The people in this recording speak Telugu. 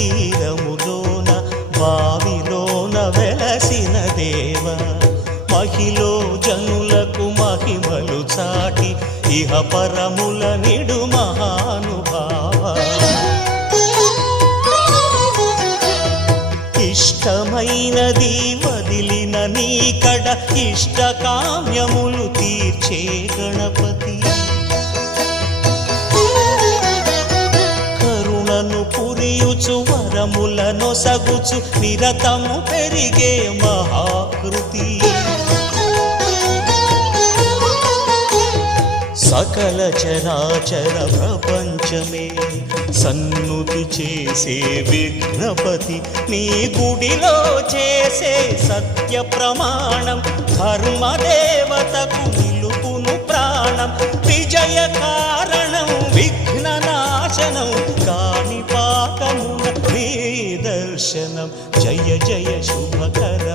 తీరములోన బావిలోన వెలసిన దేవ మహిలో జనులకు మహిమలు చాటి ఇహ పరముల నిడు మహానుభావ ఇష్టమైనది వదిలిన నీకడ ఇష్టకామ్యములు తీర్చే గణపతి కరుణను పురియుచు వరములను సగుచు నిరతము పెరిగే మహాకృతి సకల చరాచర ప్రపంచమే సన్నుతి చేసే విఘ్నపతి నీ గుడిలో చేసే సత్య ప్రమాణం ధర్మదేవతకు నిలుపును ప్రాణం విజయ కారణం విఘ్ననాశనం కాణిపాకమున నీ దర్శనం జయ జయ శుభకర